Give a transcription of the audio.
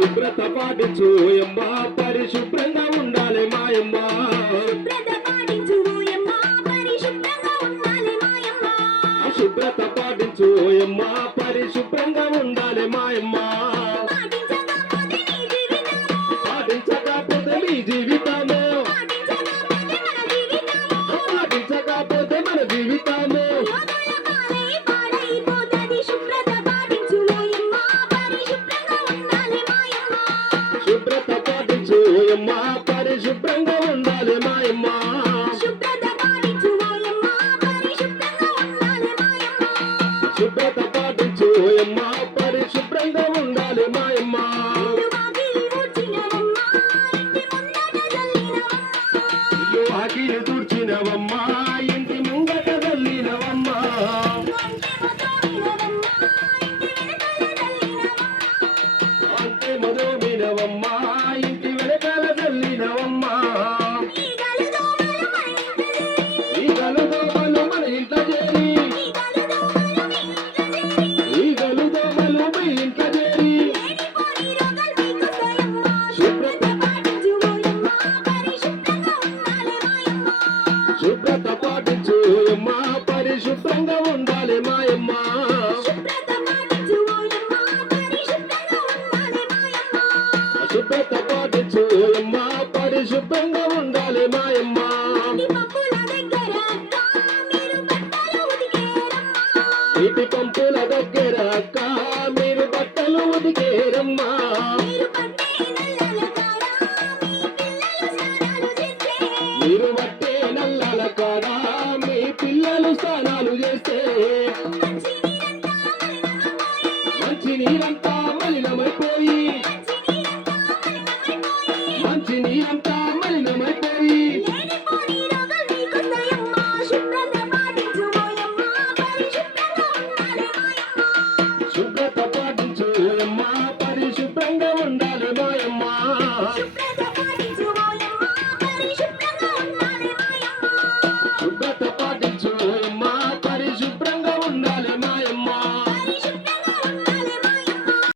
శుభ్రత పాటించు ఓయమ్మ పరిశుభ్రంగా ఉండాలి మాయమ్మ. శుభ్రత పాటించు ఓయమ్మ పరిశుభ్రంగా ఉండాలి మాయమ్మ. శుభ్రత పాటించు ఓయమ్మ పరిశుభ్రంగా ఉండాలి మాయమ్మ. పాటించకపోతే నీ జీవితము పాటించకపోతే మన జీవితము శుభ్రత పాటించు ఓయమ్మ పరిశుభ్రంగా ఉండాలి మాయమ్మ. శుభ్రత పాటించు ఓయమ్మ పరిశుభ్రంగా ఉండాలి మాయమ్మ. ఇల్లు ఆకిలి తుడిచినవమ్మ ఇంటి ముంగట చల్లినవమ్మ. అంతే మధుమినవమ్మ ఇంటి వెనకాల చల్లినవమ్మ. ఈగలు దోమలు మన ఇంట్లో చేరి ఈగలు దోమలు మీ ఇంట్లో చేరి శుభ్రత పాటించు ఓయమ్మ పరిశుభ్రంగా ఉండాలి మాయమ్మ.